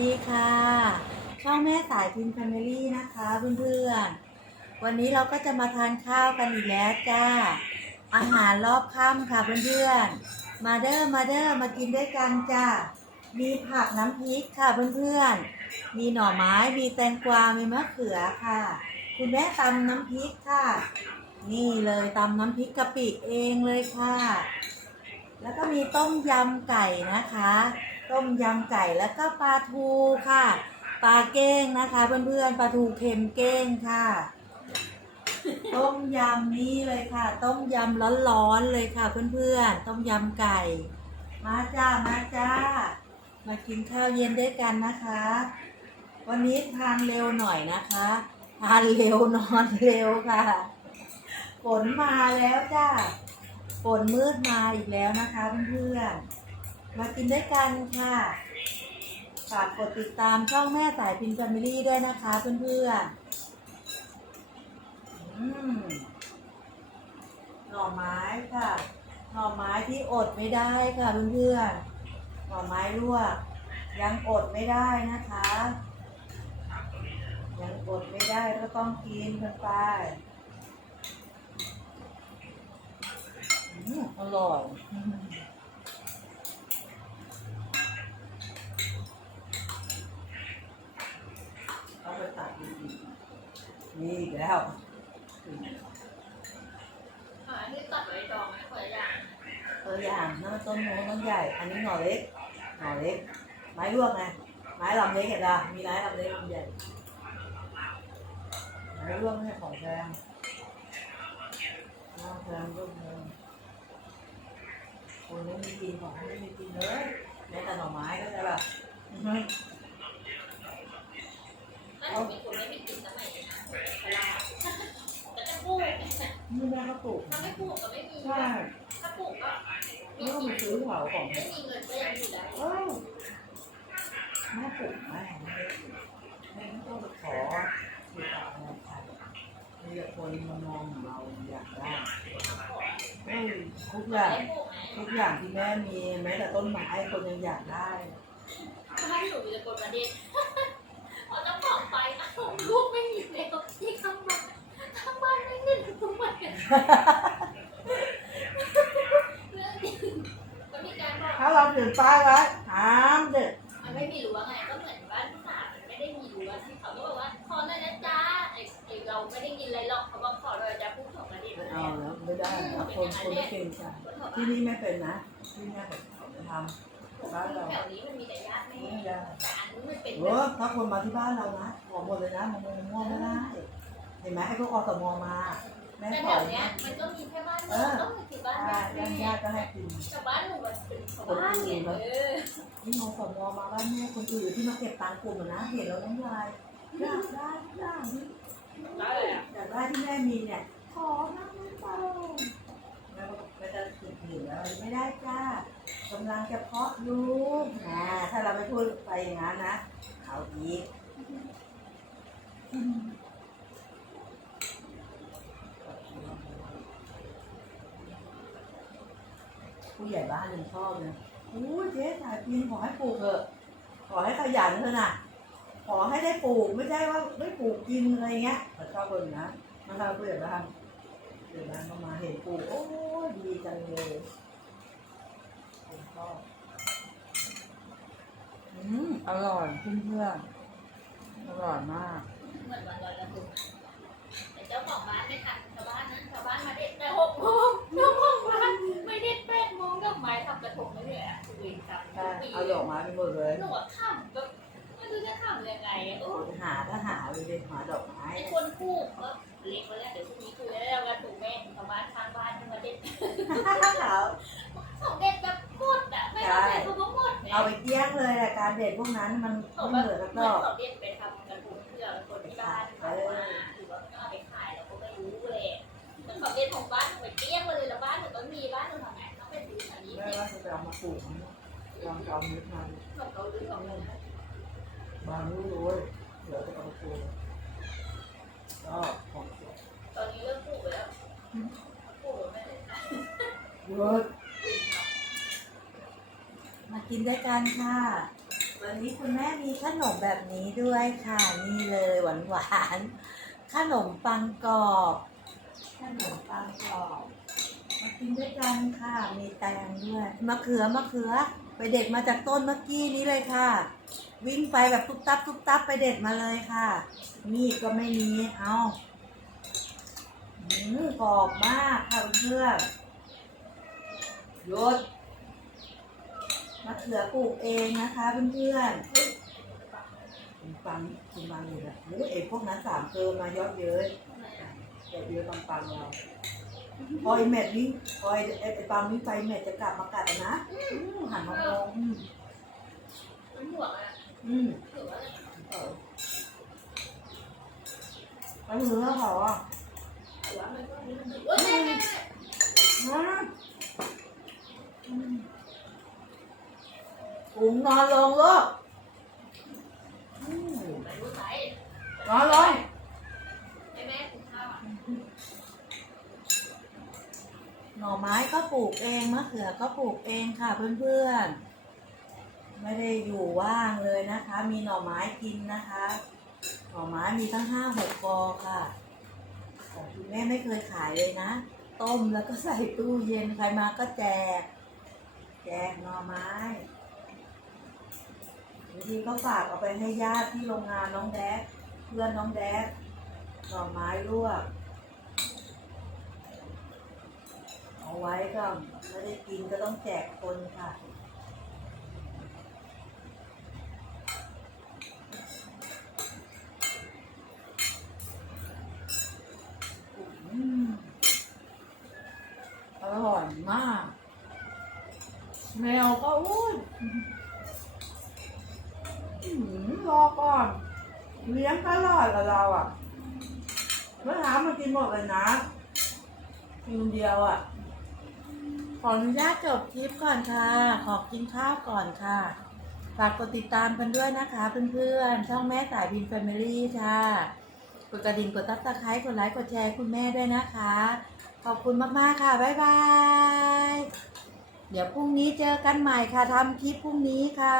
ดีค่ะ ช่องแม่สายพินแฟมิลี่นะคะเพื่อนๆ วันนี้เราก็จะมาทานข้าวกันอีกแล้วจ้า อาหารรอบค่ำค่ะเพื่อนๆ มาเด้อมาเด้อมากินด้วยกันจ้า มีผักน้ำพริกค่ะเพื่อนๆ มีหน่อไม้ มีแตงกวา มีมะเขือค่ะ คุณแม่ตำน้ำพริกค่ะ นี่เลยตำน้ำพริกกะปิเองเลยค่ะ แล้วก็มีต้มยำไก่นะคะ ต้มยำไก่แล้วก็ปลาทูค่ะ ปลาเก้งนะคะ เพื่อนๆปลาทูเค็มเก้งค่ะ ต้มยำนี่เลยค่ะ ต้มยำร้อนๆเลยค่ะ เพื่อนๆต้มยำไก่ มาจ้ามาจ้า มากินข้าวเย็นด้วยกันนะคะ วันนี้ทานเร็วหน่อยนะคะทานเร็วนอนเร็วค่ะฝนมาแล้วจ้าฝนมืดมาอีกแล้วนะคะเพื่อนๆ มากินด้วยกันค่ะ ฝากกดติดตามช่องแม่สายพินแฟมิลี่ด้วยนะคะเพื่อนๆอืมหน่อไม้ค่ะ หน่อไม้ที่อดไม่ได้ค่ะเพื่อนๆ หน่อไม้ลวก ยังอดไม่ได้นะคะ ยังอดไม่ได้ก็ต้องกินกันไปอืมอร่อยเอาไปตัดดีๆนี่อีก แล้วอ่าที่ตัดไว้ดองไม่ค่อยอย่างตัวอย่างนั่นมันต้นโน้นต้นใหญ่ อันนี้หน่อเล็ก หน่อเล็ก ไม้ลวกไง ไม้ลำเล็กเห็นป่ะมีไม้ลำเล็กลำใหญ่ ไม้ลวกไม่ใช่ของแพงของแพงก็แพงคนไม่มีกินของไม่มีกินเลยแม้แต่หน่อไม้ก็จะแบบอื้อหือ ถ้าหนู มีคนไม่มีกินสมัยนี้นะเวลาก็จะปลูกนี่แม่ก็ปลูกถ้าไม่ปลูกก็ไม่มี ใช่ถ้าปลูกก็ไม่ไม่ต้องมีไปซื้อเผาของไม่มีเงินก็ยังอยู่ได้เออแม่ปลูกแม่แม่ไม่ต้องไปขอติดต่ออะไรใครมีคนมามองเราอยากได้ทุกอย่างทุกอย่างที่แม่มีแม้แต่ต้นไม้คนยังอยากได้ถ้าหนูมีแต่คนมาเด็ดพอเจ้าข องไปอ้าวลูกไม่มีแล้วที่ข้างบ้านข้างบ้านไม่เงินทุกวันเรื่องจริงก็มีการบอกถ้าเราถือป้ายไว้ห้ามเด็ดมันไม่มีรั้วไงก็เหมือนบ้านที่สามมันไม่ได้มีรั้วที่เขาก็บอกว่าขอหน่อยนะจ๊ะไอ้ไอ้เราไม่ได้ยินอะไรหรอกเขาบอกขอเลยจะพูดของมาดิไม่เอาแล้วไม่ได้นะคนคนไม่เก่งใจที่นี่ไม่เป็นนะที่นี่แบบเขาจะทำ บ้านเราแถวนี้มันมีแต่ญาติแม่ไม่ได้แต่อันนี้มันเป็นเออถ้าคนมาที่บ้านเรานะขอหมดเลยนะมันม่วงไม่ได้เห็นไหมไอ้พวกอสมมาแม่แต่ขแถอวเนี้ยมันก็มีแค่บ้านเมืองต้องมีบ้านญาญาติติญาติก็ให้กินแต่บ้านหนูมันเป็นชาวบ้านเนี่ยเออนี่อสมมาบ้านแม่คนอื่นที่มาเก็บตังค์กลุ่มอะนะเห็นแล้วน้ำลายอยากได้ทุกอย่างที่ได้เลยอะอยากได้ที่แม่มีเนี่ยขอนะไม่เปล่าแม่ก็บอกแม่จะติด หนึ่งแล้วไม่ได้จ้ากำลังจะเพาะลูกนะถ้าเราไม่พูดไปอย่างนั้นนะเอาอีกผู้ใหญ่บ้านยังชอบเลยอู้เจ๊สายพินขอให้ปลูกเถอะ ขอให้ขยันเถอะนะขอให้ได้ปลูกไม่ใช่ว่าไม่ปลูกกินอะไรเงี้ยเขาชอบคนนะมาทำผู้ใหญ่บ้าน ผู้ใหญ่บ้านก็มาเห็นปลูกโอ้ดีจังเลยผมชอบอืมอร่อยเพื่อนๆอร่อยมากเหมือนวันลอยกระทงแต่เจ้าของบ้านไม่ทันชาวบ้านนะชาวบ้านมาเด็ดแต่หกโมงเจ้าของบ้านไม่เด็ดแปดโมงดอกไม้ทำกระทงไม่เหนื่อยอะคุยกันใช่เอาดอกไม้ไปหมดเลยหนูว่าขำแบบไม่รู้จะขำยังไงอะโอ้หาก็หาเลยหาดอกไม้ไอ้คนพูก ก็เล็กแล้วเดี๋ยวพรุ่งนี้คุยแล้วกันถูกแม่ชาวบ้านข้างบ้านมาเด็ดขาวของเด็ดแบบหมดอะไม่ต้องเด็ดเขาก็หมดเนี่ยเอาไปเกี้ยงเลยอะการเด็ดพวกนั้นมันเขาไม่แบเหบลือสักเหดมือนอกเขาเด็ดไปทำกระทงเพื่อคนที่บ้านเขามาหรือว่าเอาไปขายเราก็ไม่รู้เลยแต่ของเด็ดของบ้านหนูไปเกี้ยงเลยแล้วบ้านหนูก็มีบ้านหนูทำไงต้องไปซื้ออันนี้ไม่ที่ว่าจะไปเอามาปลูกลองเอาเม็ดมันของเขาหรือของเราบางรู้เลยเดี๋ยวจะเอาไปปลูกก็ของสวย ตอนนี้เริ่มปลูก แล้วปลูกไม่ได้ขายเยอะมากินด้วยกันค่ะ วันนี้คุณแม่มีขนมแบบนี้ด้วยค่ะ นี่เลยหวานหวานๆขนมปังกรอบขนมปังกรอบมากินด้วยกันค่ะ มีแตงด้วยมะเขือมะเขือ ไปเด็ดมาจากต้นเมื่อกี้นี้เลยค่ะ วิ่งไปแบบตุ๊บตับตุ๊บตับไปเด็ดมาเลยค่ะ มีดก็ไม่มีเอาหืม กรอบมากค่ะเพื่อนยศมะเขือปลูกเองนะคะเพื่อนๆคุณปังคุณปังอยู่นะโอ้ยเอกพวกนั้นสามเกินมายอดเย้ยยอดเย้ยปังปังๆเราพอไอเม็ดวิ่งพอไอไอไอปังวิ่งไปเม็ดจะกลับมากัดนะหันมามองมันหมวกอะอืมถือว่าเออไปเหลือเขาอะ อว่ามันก็มีมันถือว่าแม่แม่นะอืมอุ๋งนอนลงลูกนอนลงให้แม่กินข้าวอะหน่อไม้ก็ปลูกเองมะเขือก็ปลูกเองค่ะเพื่อนๆ ไม่ได้อยู่ว่างเลยนะคะ มีหน่อไม้กินนะคะ หน่อไม้มีทั้งห้าหกกอค่ะ แต่คุณแม่ไม่เคยขายเลยนะ ต้มแล้วก็ใส่ตู้เย็นใครมาก็แจก แจกหน่อไม้บางทีก็ฝากเอาไปให้ญาติที่โรงงานน้องแดกเพื่อนน้องแดกหน่อไม้ลวกเอาไว้ก็ไม่ได้กินก็ต้องแจกคนค่ะ อืมอร่อย มาก แมวก็อุ้ยรอก่อน เลี้ยงตลอดกับเราอะเมื่อเช้ามันกินหมดเลยนะกินเดียวอะ ขออนุญาตจบคลิปก่อนค่ะ ขอกินข้าวก่อนค่ะ ฝากกดติดตามกันด้วยนะคะเพื่อนๆ ช่องแม่สายบินแฟมิลี่ค่ะ กดกระดิ่งกดตับตะไคร้กดไลค์กดแชร์คุณแม่ด้วยนะคะ ขอบคุณมากๆค่ะ บ๊ายบาย เดี๋ยวพรุ่งนี้เจอกันใหม่ค่ะทำคลิปพรุ่งนี้ค่ะ